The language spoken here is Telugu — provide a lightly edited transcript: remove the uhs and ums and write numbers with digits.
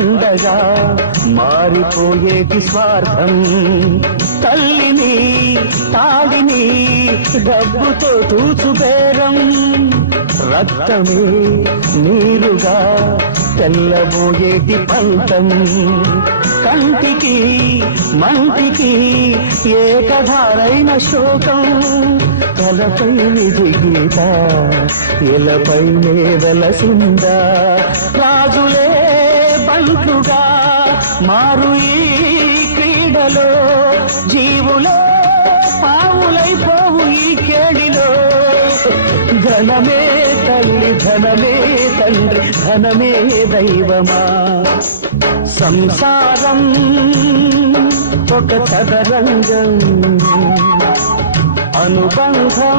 బండగా మారిపోయేటి స్వార్థం. తల్లిని తాడిని డబ్బుతో తూచుబేరం, రక్తమే నీరుగా తెల్లబోయేటి పంతం. కంటికి మంటికి ఏకధారైన శోకం, తలపై విధి గీత ఎలపై వెలసిందా. రాజులే బంటుగా మారు ఈ క్రీడలో, జీవులే పావులైపోవు ఈ కేడిలో. ధనమే తల్లి ధనమే తండ్రి ధనమే దైవమా. సంసారం ఒక చదరంగం, అనుబంధం